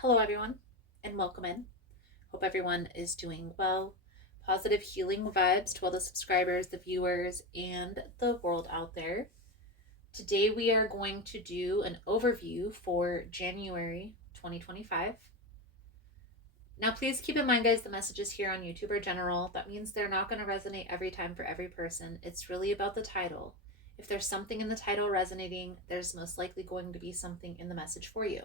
Hello, everyone, and welcome in. Hope everyone is doing well. Positive healing vibes to all the subscribers, the viewers, and the world out there. Today, we are going to do an overview for January 2025. Now, please keep in mind, guys, the messages here on YouTube are general. That means they're not going to resonate every time for every person. It's really about the title. If there's something in the title resonating, there's most likely going to be something in the message for you.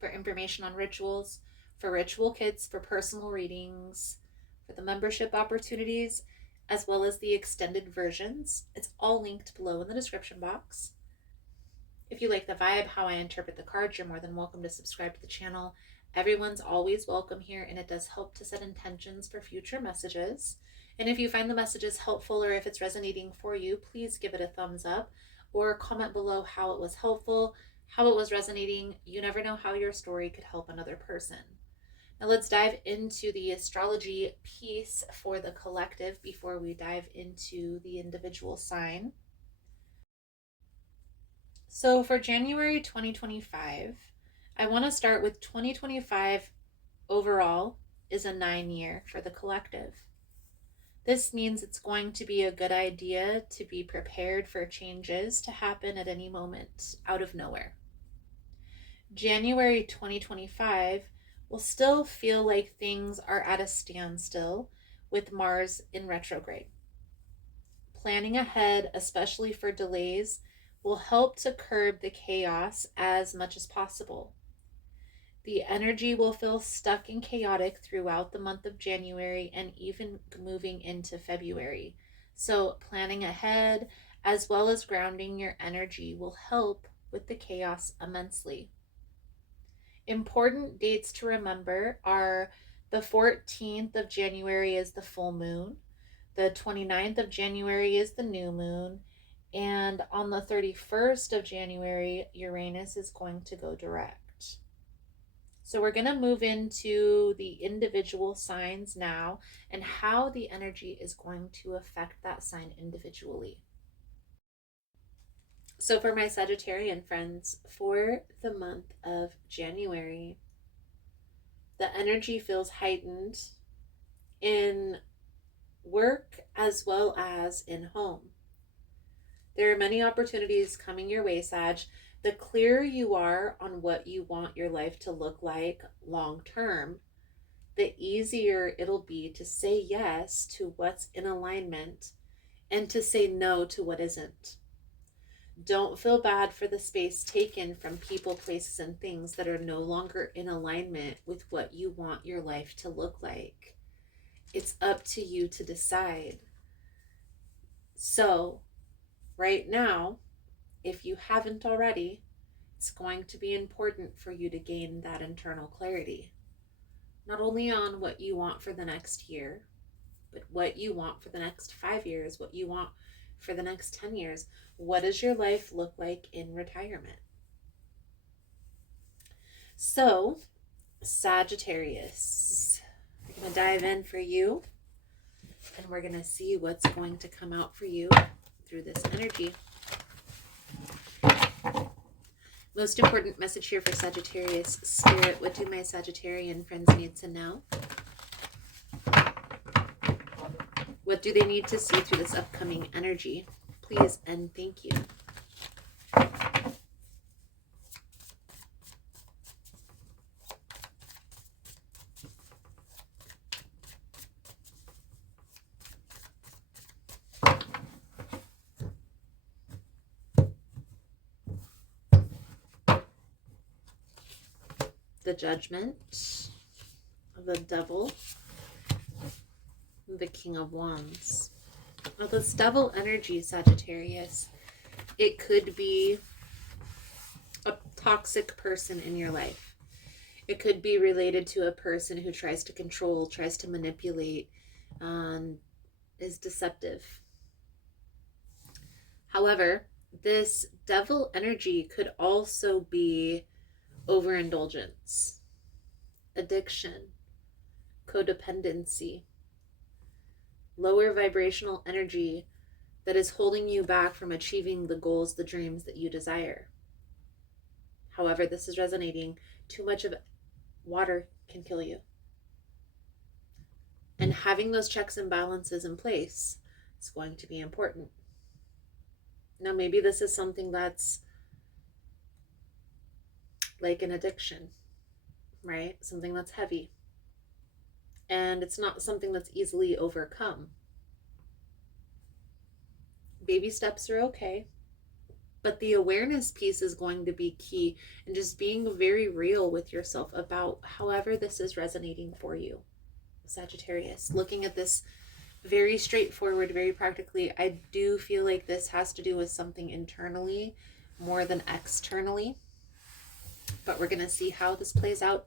For information on rituals, for ritual kits, for personal readings, for the membership opportunities, as well as the extended versions, it's all linked below in the description box. If you like the vibe, how I interpret the cards, you're more than welcome to subscribe to the channel. Everyone's always welcome here, and it does help to set intentions for future messages. And if you find the messages helpful or if it's resonating for you, please give it a thumbs up or comment below how it was helpful, how it was resonating. You never know how your story could help another person. Now let's dive into the astrology piece for the collective before we dive into the individual sign. So for January 2025, I want to start with 2025 overall is a 9-year for the collective. This means it's going to be a good idea to be prepared for changes to happen at any moment out of nowhere. January 2025 will still feel like things are at a standstill with Mars in retrograde. Planning ahead, especially for delays, will help to curb the chaos as much as possible. The energy will feel stuck and chaotic throughout the month of January and even moving into February. So planning ahead as well as grounding your energy will help with the chaos immensely. Important dates to remember are the 14th of January is the full moon, the 29th of January is the new moon, and on the 31st of January, Uranus is going to go direct. So we're going to move into the individual signs now and how the energy is going to affect that sign individually. So for my Sagittarian friends, for the month of January, the energy feels heightened in work as well as in home. There are many opportunities coming your way, Sag. The clearer you are on what you want your life to look like long term, the easier it'll be to say yes to what's in alignment and to say no to what isn't. Don't feel bad for the space taken from people, places, and things that are no longer in alignment with what you want your life to look like. It's up to you to decide. So, right now, if you haven't already, it's going to be important for you to gain that internal clarity. Not only on what you want for the next year, but what you want for the next 5 years, what you want for the next 10 years. What does your life look like in retirement? So, Sagittarius, we're going to dive in for you, and we're going to see what's going to come out for you through this energy. Most important message here for Sagittarius. Spirit, what do my Sagittarian friends need to know? What do they need to see through this upcoming energy? Please and thank you. The Judgment, the Devil, the King of Wands. Well, this Devil energy, Sagittarius, it could be a toxic person in your life. It could be related to a person who tries to control, tries to manipulate, is deceptive. However, this Devil energy could also be overindulgence, addiction, codependency, lower vibrational energy that is holding you back from achieving the goals, the dreams that you desire. However this is resonating, too much of water can kill you. And having those checks and balances in place is going to be important. Now, maybe this is something that's like an addiction, right? Something that's heavy. And it's not something that's easily overcome. Baby steps are okay. But the awareness piece is going to be key, and just being very real with yourself about however this is resonating for you, Sagittarius. Looking at this very straightforward, very practically, I do feel like this has to do with something internally more than externally. But we're going to see how this plays out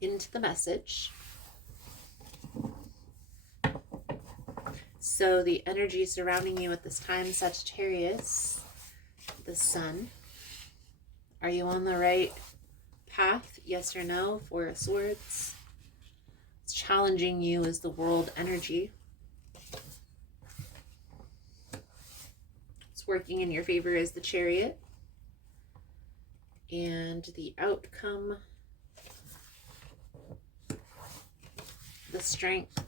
into the message. So the energy surrounding you at this time, Sagittarius, the sun. Are you on the right path? Yes or no? Four of Swords. It's challenging you as the world energy. It's working in your favor as the Chariot. And the outcome, the Strength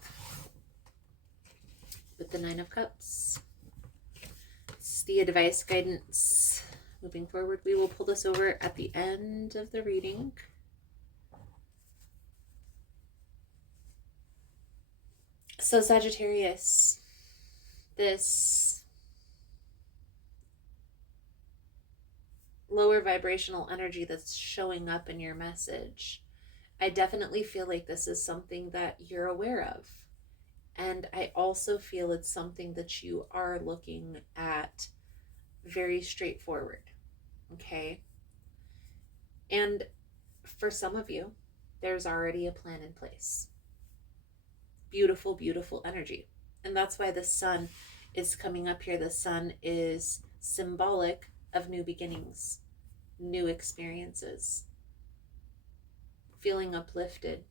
with the Nine of Cups. It's the advice, guidance. Moving forward, we will pull this over at the end of the reading. So Sagittarius, this lower vibrational energy that's showing up in your message, I definitely feel like this is something that you're aware of. And I also feel it's something that you are looking at very straightforward. Okay? And for some of you, there's already a plan in place. Beautiful, beautiful energy. And that's why the sun is coming up here. The sun is symbolic of new beginnings, new experiences, feeling uplifted,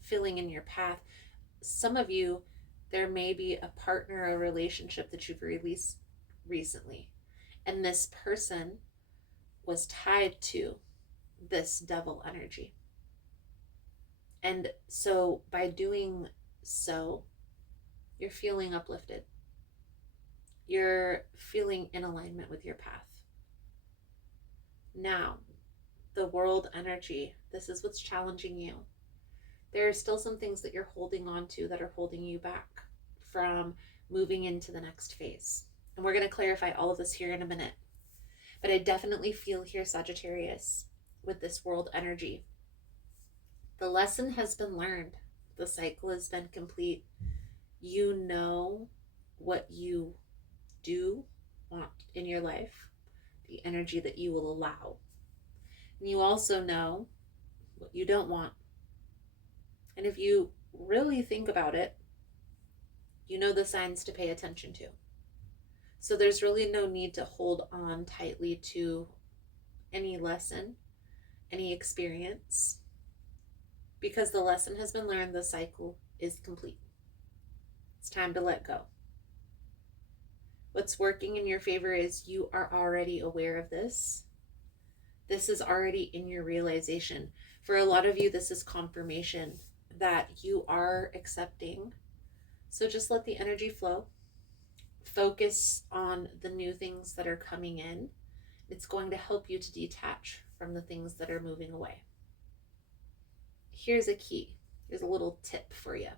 feeling in your path. Some of you, there may be a partner or relationship that you've released recently, and this person was tied to this devil energy. And so by doing so, you're feeling uplifted. You're feeling in alignment with your path. Now, the world energy, this is what's challenging you. There are still some things that you're holding on to that are holding you back from moving into the next phase. And we're going to clarify all of this here in a minute. But I definitely feel here, Sagittarius, with this world energy, the lesson has been learned. The cycle has been complete. You know what you do want in your life, the energy that you will allow. And you also know what you don't want. And if you really think about it, you know the signs to pay attention to. So there's really no need to hold on tightly to any lesson, any experience, because the lesson has been learned, the cycle is complete. It's time to let go. What's working in your favor is you are already aware of this. This is already in your realization. For a lot of you, this is confirmation that you are accepting. So just let the energy flow. Focus on the new things that are coming in. It's going to help you to detach from the things that are moving away. Here's a key. Here's a little tip for you.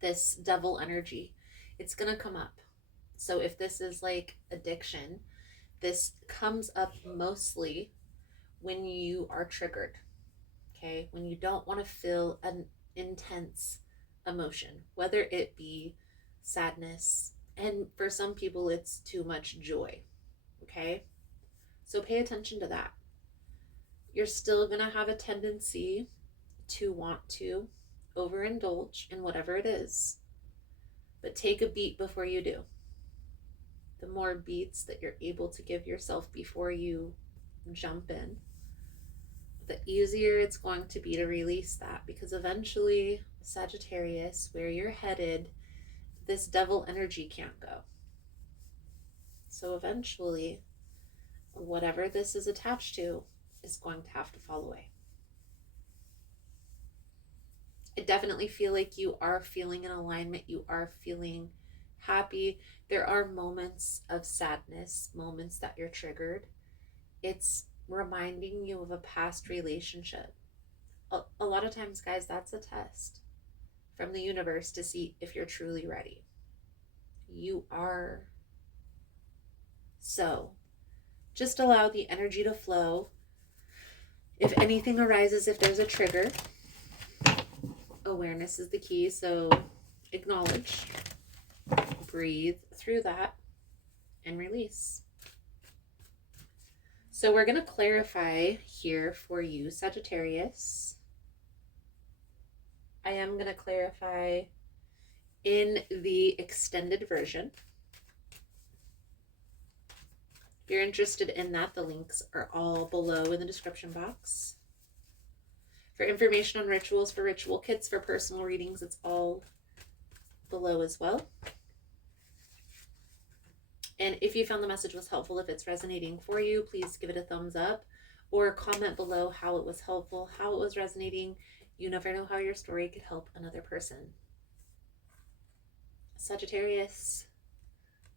This devil energy, it's going to come up. So if this is like addiction, this comes up mostly when you are triggered. Okay? When you don't want to feel an intense emotion, whether it be sadness, and for some people it's too much joy. Okay? So pay attention to that. You're still going to have a tendency to want to overindulge in whatever it is, but take a beat before you do. The more beats that you're able to give yourself before you jump in, the easier it's going to be to release that, because eventually, Sagittarius, where you're headed, this devil energy can't go. So eventually, whatever this is attached to, is going to have to fall away. I definitely feel like you are feeling an alignment. You are feeling happy. There are moments of sadness, moments that you're triggered. It's reminding you of a past relationship. A lot of times, guys, that's a test from the universe to see if you're truly ready. You are. So just allow the energy to flow. If anything arises, if there's a trigger, awareness is the key. So acknowledge, breathe through that, and release. So we're going to clarify here for you, Sagittarius. I am going to clarify in the extended version. If you're interested in that, the links are all below in the description box. For information on rituals, for ritual kits, for personal readings, it's all below as well. And if you found the message was helpful, if it's resonating for you, please give it a thumbs up or comment below how it was helpful, how it was resonating. You never know how your story could help another person. Sagittarius,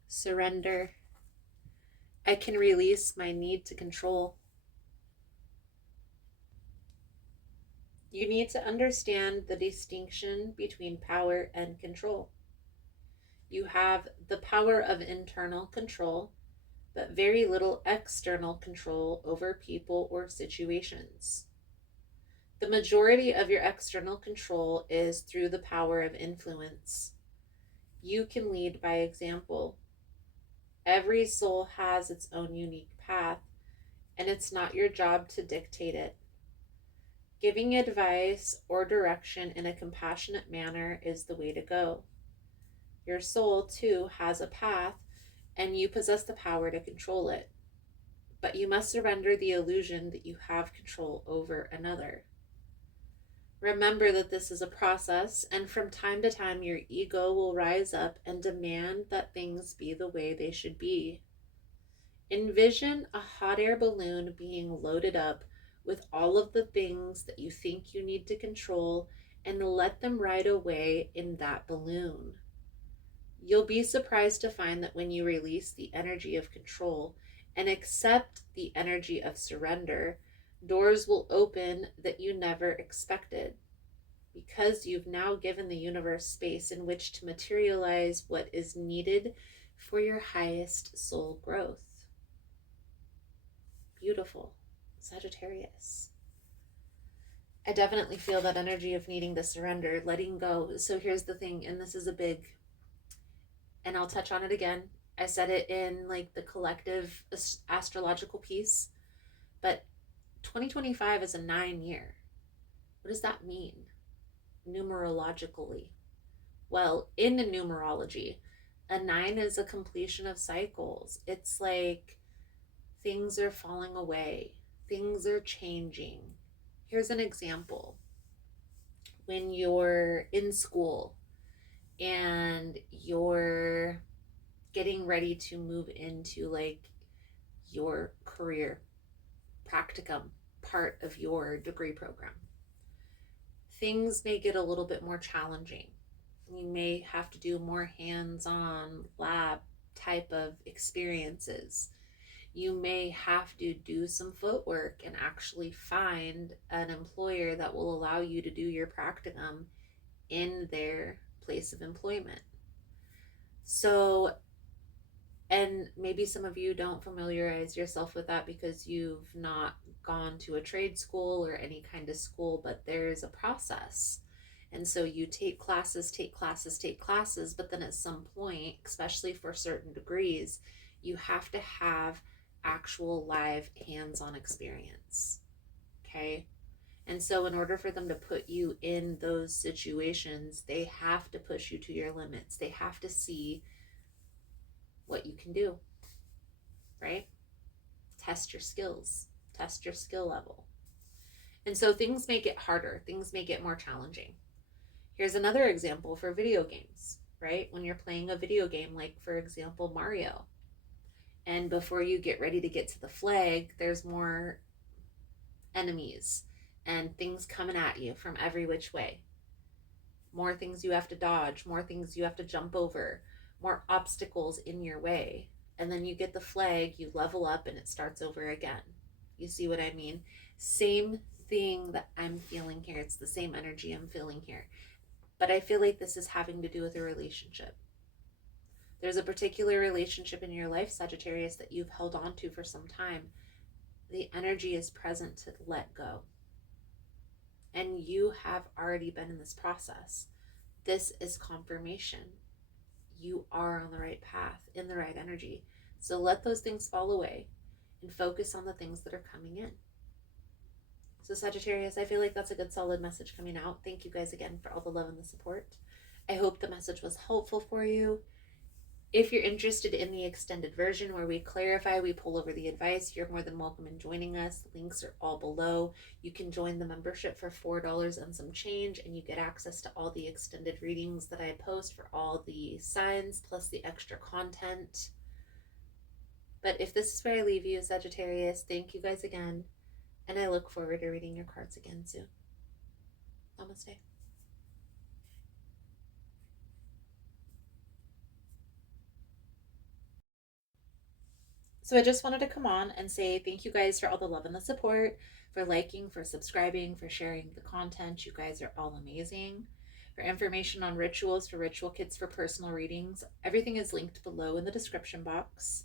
surrender. I can release my need to control. You need to understand the distinction between power and control. You have the power of internal control, but very little external control over people or situations. The majority of your external control is through the power of influence. You can lead by example. Every soul has its own unique path, and it's not your job to dictate it. Giving advice or direction in a compassionate manner is the way to go. Your soul, too, has a path, and you possess the power to control it. But you must surrender the illusion that you have control over another. Remember that this is a process, and from time to time your ego will rise up and demand that things be the way they should be. Envision a hot air balloon being loaded up with all of the things that you think you need to control, and let them ride away in that balloon. You'll be surprised to find that when you release the energy of control and accept the energy of surrender, doors will open that you never expected, because you've now given the universe space in which to materialize what is needed for your highest soul growth. Beautiful, Sagittarius. I definitely feel that energy of needing to surrender, letting go. So here's the thing, and this is a big, and I'll touch on it again. I said it in like the collective astrological piece, but 2025 is a 9 year. What does that mean numerologically? Well, in numerology, a 9 is a completion of cycles. It's like things are falling away, things are changing. Here's an example. When you're in school and you're getting ready to move into like your career practicum part of your degree program, things may get a little bit more challenging. You may have to do more hands-on lab type of experiences. You may have to do some footwork and actually find an employer that will allow you to do your practicum in their place of employment. So, and maybe some of you don't familiarize yourself with that because you've not gone to a trade school or any kind of school, but there's a process. And so you take classes, but then at some point, especially for certain degrees, you have to have actual live hands-on experience. Okay? And so in order for them to put you in those situations, they have to push you to your limits. They have to see what you can do, right? Test your skills, test your skill level. And so things may get harder, things may get more challenging. Here's another example for video games, right? When you're playing a video game, like for example, Mario, and before you get ready to get to the flag, there's more enemies and things coming at you from every which way. More things you have to dodge, more things you have to jump over, more obstacles in your way. And then you get the flag, you level up, and it starts over again. You see what I mean? Same thing that I'm feeling here. It's the same energy I'm feeling here. But I feel like this is having to do with a relationship. There's a particular relationship in your life, Sagittarius, that you've held on to for some time. The energy is present to let go. And you have already been in this process. This is confirmation. You are on the right path, in the right energy. So let those things fall away and focus on the things that are coming in. So Sagittarius, I feel like that's a good solid message coming out. Thank you guys again for all the love and the support. I hope the message was helpful for you. If you're interested in the extended version where we clarify, we pull over the advice, you're more than welcome in joining us. Links are all below. You can join the membership for $4 and some change, and you get access to all the extended readings that I post for all the signs, plus the extra content. But if this is where I leave you, Sagittarius, thank you guys again, and I look forward to reading your cards again soon. Namaste. So I just wanted to come on and say thank you guys for all the love and the support, for liking, for subscribing, for sharing the content. You guys are all amazing. For information on rituals, for ritual kits, for personal readings, everything is linked below in the description box.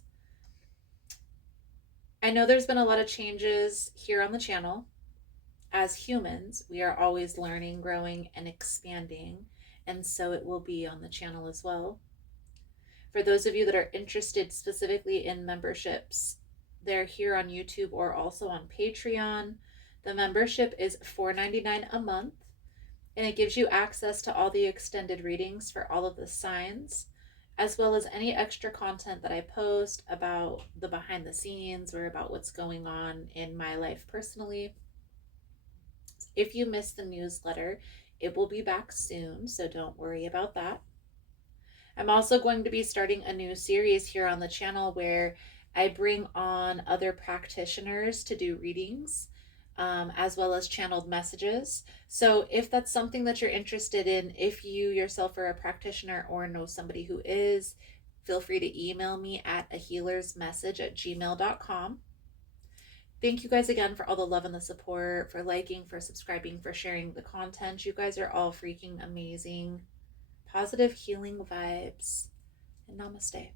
I know there's been a lot of changes here on the channel. As humans, we are always learning, growing, and expanding, and so it will be on the channel as well. For those of you that are interested specifically in memberships, they're here on YouTube or also on Patreon. The membership is $4.99 a month, and it gives you access to all the extended readings for all of the signs, as well as any extra content that I post about the behind the scenes or about what's going on in my life personally. If you missed the newsletter, it will be back soon, so don't worry about that. I'm also going to be starting a new series here on the channel where I bring on other practitioners to do readings, as well as channeled messages. So if that's something that you're interested in, if you yourself are a practitioner or know somebody who is, feel free to email me at ahealersmessage@gmail.com. Thank you guys again for all the love and the support, for liking, for subscribing, for sharing the content. You guys are all freaking amazing. Positive healing vibes, and namaste.